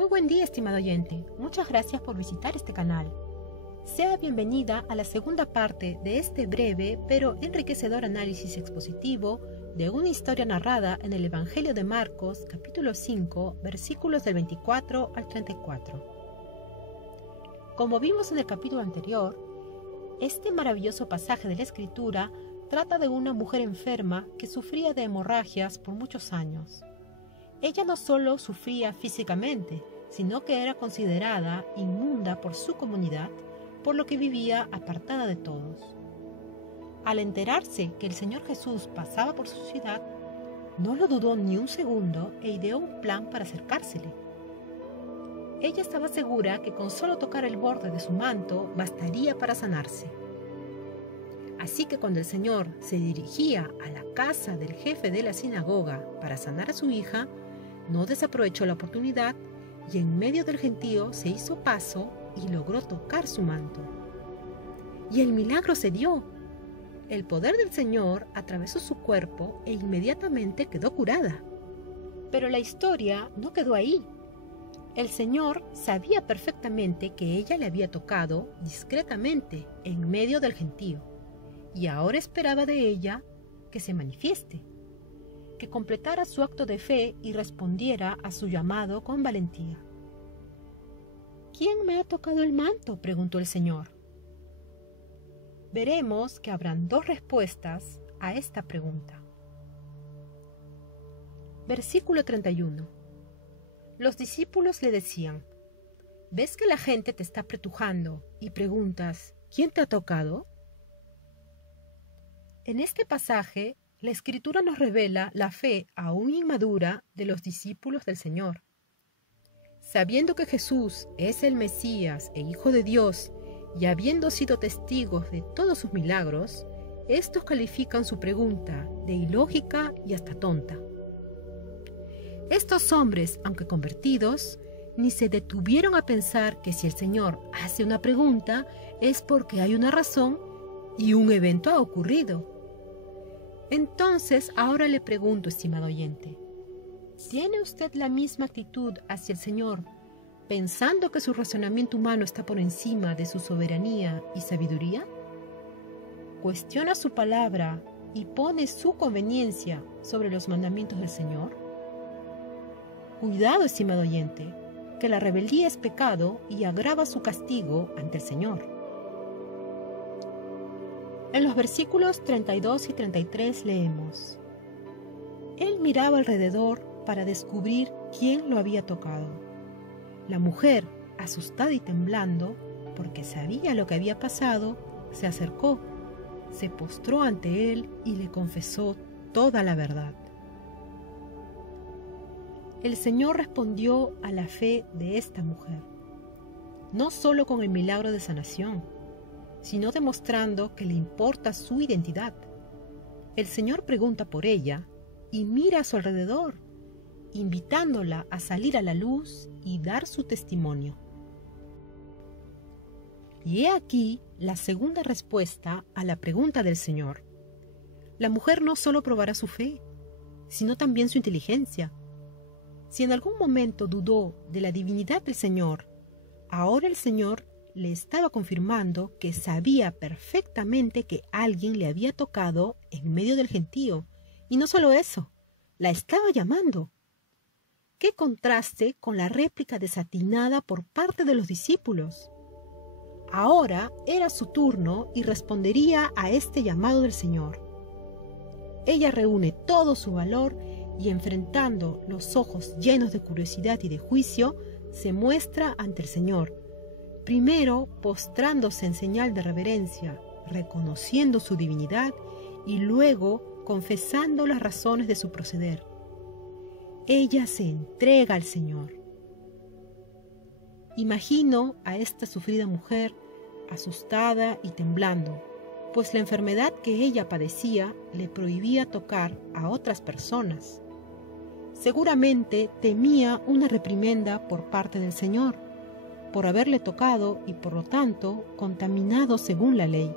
Muy buen día, estimado oyente. Muchas gracias por visitar este canal. Sea bienvenida a la segunda parte de este breve pero enriquecedor análisis expositivo de una historia narrada en el Evangelio de Marcos, capítulo 5, versículos del 24 al 34. Como vimos en el capítulo anterior, este maravilloso pasaje de la Escritura trata de una mujer enferma que sufría de hemorragias por muchos años. Ella no solo sufría físicamente, sino que era considerada inmunda por su comunidad, por lo que vivía apartada de todos. Al enterarse que el Señor Jesús pasaba por su ciudad, no lo dudó ni un segundo e ideó un plan para acercársele. Ella estaba segura que con solo tocar el borde de su manto bastaría para sanarse. Así que cuando el Señor se dirigía a la casa del jefe de la sinagoga para sanar a su hija, no desaprovechó la oportunidad y en medio del gentío se hizo paso y logró tocar su manto. Y el milagro se dio. El poder del Señor atravesó su cuerpo e inmediatamente quedó curada. Pero la historia no quedó ahí. El Señor sabía perfectamente que ella le había tocado discretamente en medio del gentío y ahora esperaba de ella que se manifieste, que completara su acto de fe y respondiera a su llamado con valentía. ¿Quién me ha tocado el manto?, preguntó el Señor. Veremos que habrán dos respuestas a esta pregunta. Versículo 31. Los discípulos le decían: ¿ves que la gente te está apretujando y preguntas, ¿quién te ha tocado? En este pasaje, la Escritura nos revela la fe aún inmadura de los discípulos del Señor. Sabiendo que Jesús es el Mesías e Hijo de Dios, y habiendo sido testigos de todos sus milagros, estos califican su pregunta de ilógica y hasta tonta. Estos hombres, aunque convertidos, ni se detuvieron a pensar que si el Señor hace una pregunta es porque hay una razón y un evento ha ocurrido. Entonces, ahora le pregunto, estimado oyente, ¿tiene usted la misma actitud hacia el Señor, pensando que su razonamiento humano está por encima de su soberanía y sabiduría? ¿Cuestiona su palabra y pone su conveniencia sobre los mandamientos del Señor? Cuidado, estimado oyente, que la rebeldía es pecado y agrava su castigo ante el Señor. En los versículos 32 y 33 leemos: Él miraba alrededor para descubrir quién lo había tocado. La mujer, asustada y temblando, porque sabía lo que había pasado, se acercó, se postró ante él y le confesó toda la verdad. El Señor respondió a la fe de esta mujer, no solo con el milagro de sanación, sino demostrando que le importa su identidad. El Señor pregunta por ella y mira a su alrededor, invitándola a salir a la luz y dar su testimonio. Y he aquí la segunda respuesta a la pregunta del Señor. La mujer no solo probará su fe, sino también su inteligencia. Si en algún momento dudó de la divinidad del Señor, ahora el Señor le estaba confirmando que sabía perfectamente que alguien le había tocado en medio del gentío, y no solo eso, la estaba llamando. ¡Qué contraste con la réplica desatinada por parte de los discípulos! Ahora era su turno y respondería a este llamado del Señor. Ella reúne todo su valor y, enfrentando los ojos llenos de curiosidad y de juicio, se muestra ante el Señor, primero postrándose en señal de reverencia, reconociendo su divinidad y luego confesando las razones de su proceder. Ella se entrega al Señor. Imagino a esta sufrida mujer asustada y temblando, pues la enfermedad que ella padecía le prohibía tocar a otras personas. Seguramente temía una reprimenda por parte del Señor, por haberle tocado y por lo tanto contaminado según la ley.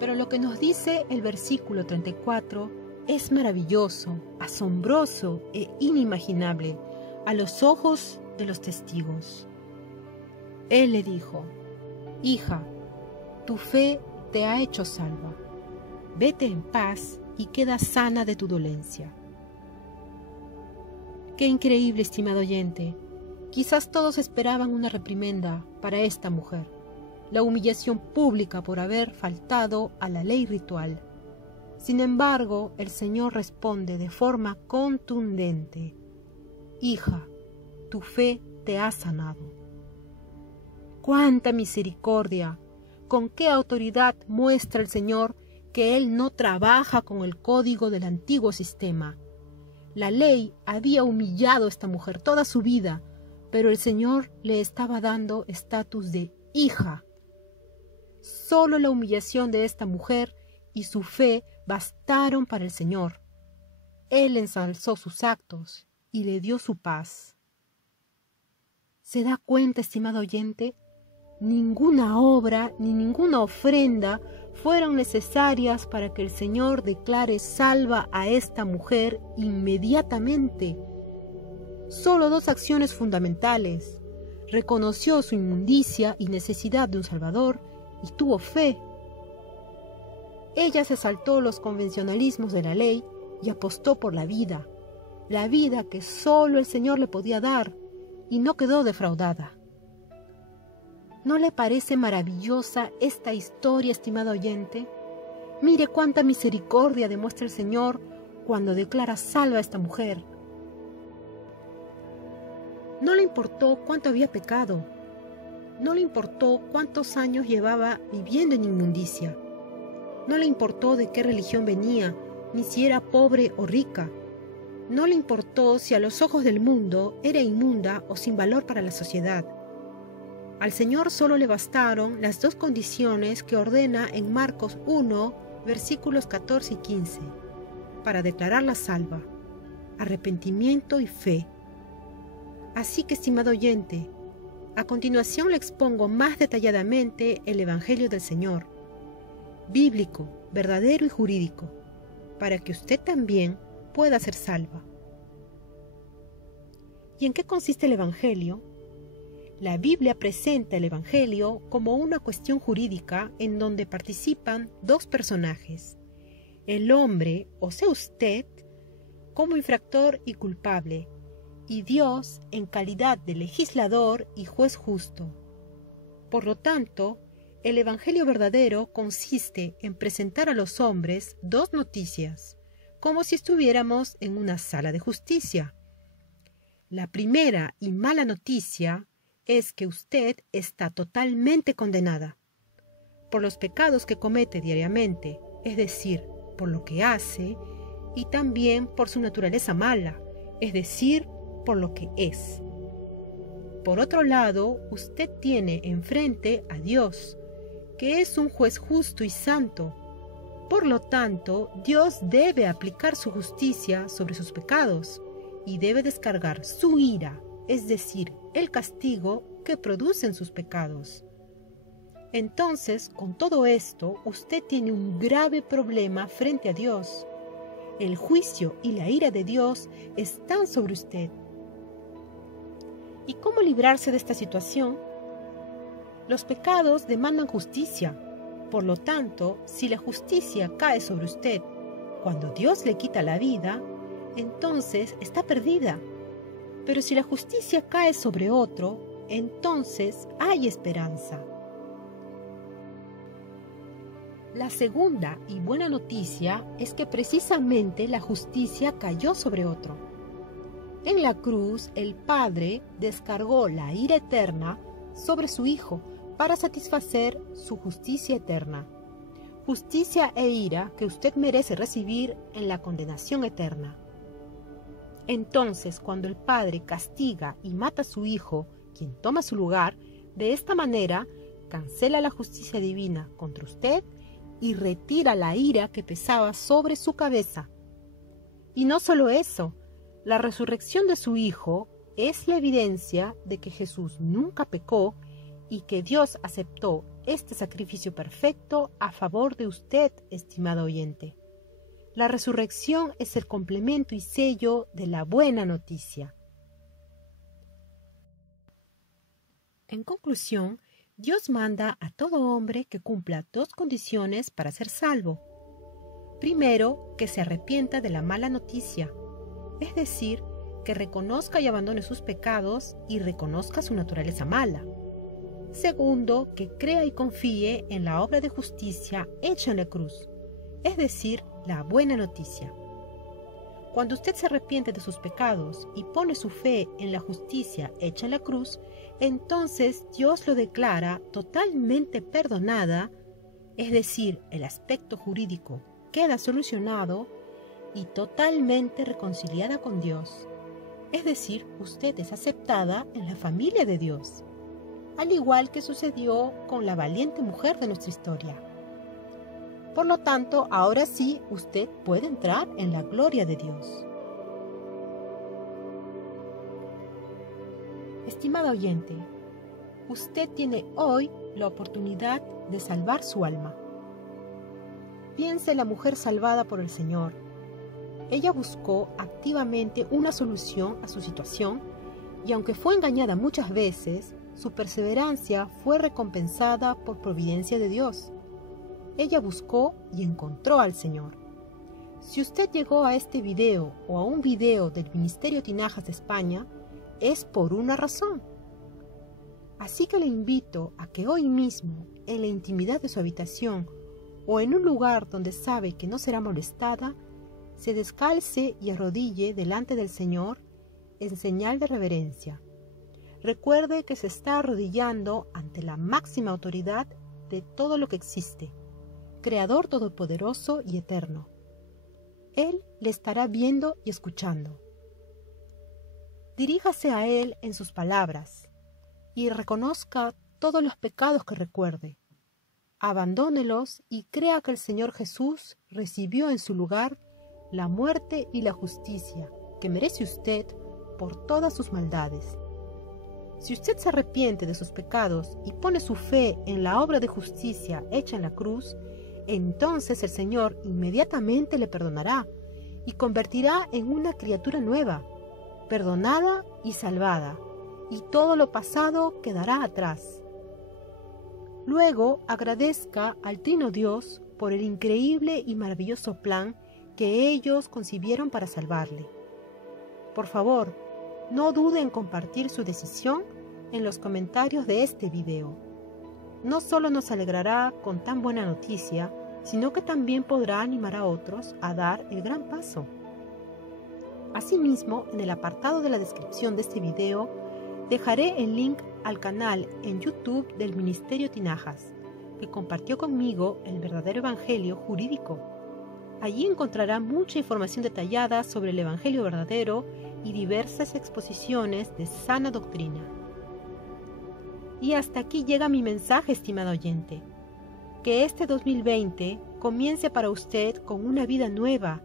Pero lo que nos dice el versículo 34 es maravilloso, asombroso e inimaginable, a los ojos de los testigos. Él le dijo: «Hija, tu fe te ha hecho salva. Vete en paz y queda sana de tu dolencia». Qué increíble, estimado oyente. Quizás todos esperaban una reprimenda para esta mujer, la humillación pública por haber faltado a la ley ritual. Sin embargo, el Señor responde de forma contundente: «Hija, tu fe te ha sanado». ¡Cuánta misericordia! ¿Con qué autoridad muestra el Señor que Él no trabaja con el código del antiguo sistema? La ley había humillado a esta mujer toda su vida, pero el Señor le estaba dando estatus de hija. Solo la humillación de esta mujer y su fe bastaron para el Señor. Él ensalzó sus actos y le dio su paz. ¿Se da cuenta, estimado oyente? Ninguna obra ni ninguna ofrenda fueron necesarias para que el Señor declare salva a esta mujer inmediatamente. Solo dos acciones fundamentales: reconoció su inmundicia y necesidad de un Salvador y tuvo fe. Ella se saltó los convencionalismos de la ley y apostó por la vida que solo el Señor le podía dar, y no quedó defraudada. ¿No le parece maravillosa esta historia, estimado oyente? Mire cuánta misericordia demuestra el Señor cuando declara salva a esta mujer. No le importó cuánto había pecado, no le importó cuántos años llevaba viviendo en inmundicia, no le importó de qué religión venía, ni si era pobre o rica, no le importó si a los ojos del mundo era inmunda o sin valor para la sociedad. Al Señor solo le bastaron las dos condiciones que ordena en Marcos 1, versículos 14 y 15, para declararla salva: arrepentimiento y fe. Así que, estimado oyente, a continuación le expongo más detalladamente el Evangelio del Señor, bíblico, verdadero y jurídico, para que usted también pueda ser salva. ¿Y en qué consiste el Evangelio? La Biblia presenta el Evangelio como una cuestión jurídica en donde participan dos personajes: el hombre, o sea usted, como infractor y culpable, y Dios en calidad de legislador y juez justo. Por lo tanto, el Evangelio verdadero consiste en presentar a los hombres dos noticias, como si estuviéramos en una sala de justicia. La primera y mala noticia es que usted está totalmente condenada por los pecados que comete diariamente, es decir, por lo que hace, y también por su naturaleza mala, es decir, por lo que es. Por otro lado, usted tiene enfrente a Dios, que es un juez justo y santo. Por lo tanto, Dios debe aplicar su justicia sobre sus pecados y debe descargar su ira, es decir, el castigo que producen sus pecados. Entonces, con todo esto, usted tiene un grave problema frente a Dios. El juicio y la ira de Dios están sobre usted. ¿Y cómo librarse de esta situación? Los pecados demandan justicia. Por lo tanto, si la justicia cae sobre usted cuando Dios le quita la vida, entonces está perdida. Pero si la justicia cae sobre otro, entonces hay esperanza. La segunda y buena noticia es que precisamente la justicia cayó sobre otro. En la cruz, el Padre descargó la ira eterna sobre su Hijo para satisfacer su justicia eterna. Justicia e ira que usted merece recibir en la condenación eterna. Entonces, cuando el Padre castiga y mata a su Hijo, quien toma su lugar, de esta manera cancela la justicia divina contra usted y retira la ira que pesaba sobre su cabeza. Y no solo eso, la resurrección de su Hijo es la evidencia de que Jesús nunca pecó y que Dios aceptó este sacrificio perfecto a favor de usted, estimado oyente. La resurrección es el complemento y sello de la buena noticia. En conclusión, Dios manda a todo hombre que cumpla dos condiciones para ser salvo. Primero, que se arrepienta de la mala noticia, es decir, que reconozca y abandone sus pecados y reconozca su naturaleza mala. Segundo, que crea y confíe en la obra de justicia hecha en la cruz, es decir, la buena noticia. Cuando usted se arrepiente de sus pecados y pone su fe en la justicia hecha en la cruz, entonces Dios lo declara totalmente perdonada, es decir, el aspecto jurídico queda solucionado y totalmente reconciliada con Dios. Es decir, usted es aceptada en la familia de Dios, al igual que sucedió con la valiente mujer de nuestra historia. Por lo tanto, ahora sí, usted puede entrar en la gloria de Dios. Estimado oyente, usted tiene hoy la oportunidad de salvar su alma. Piense en la mujer salvada por el Señor. Ella buscó activamente una solución a su situación y aunque fue engañada muchas veces, su perseverancia fue recompensada por providencia de Dios. Ella buscó y encontró al Señor. Si usted llegó a este video o a un video del Ministerio Tinajas de España, es por una razón. Así que le invito a que hoy mismo, en la intimidad de su habitación o en un lugar donde sabe que no será molestada, se descalce y arrodille delante del Señor en señal de reverencia. Recuerde que se está arrodillando ante la máxima autoridad de todo lo que existe, Creador todopoderoso y eterno. Él le estará viendo y escuchando. Diríjase a Él en sus palabras y reconozca todos los pecados que recuerde. Abandónelos y crea que el Señor Jesús recibió en su lugar la muerte y la justicia que merece usted por todas sus maldades. Si usted se arrepiente de sus pecados y pone su fe en la obra de justicia hecha en la cruz, entonces el Señor inmediatamente le perdonará y convertirá en una criatura nueva, perdonada y salvada, y todo lo pasado quedará atrás. Luego agradezca al Trino Dios por el increíble y maravilloso plan que ellos concibieron para salvarle. Por favor, no dude en compartir su decisión en los comentarios de este video. No solo nos alegrará con tan buena noticia, sino que también podrá animar a otros a dar el gran paso. Asimismo, en el apartado de la descripción de este video, dejaré el link al canal en YouTube del Ministerio Tinajas, que compartió conmigo el verdadero Evangelio jurídico. Allí encontrará mucha información detallada sobre el Evangelio verdadero y diversas exposiciones de sana doctrina. Y hasta aquí llega mi mensaje, estimado oyente. Que este 2020 comience para usted con una vida nueva,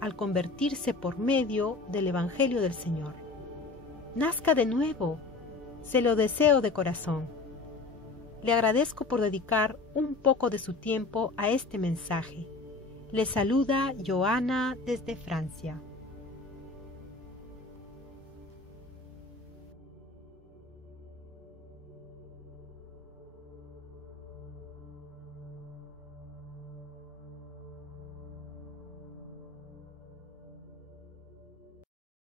al convertirse por medio del Evangelio del Señor. Nazca de nuevo, se lo deseo de corazón. Le agradezco por dedicar un poco de su tiempo a este mensaje. Le saluda Joana desde Francia.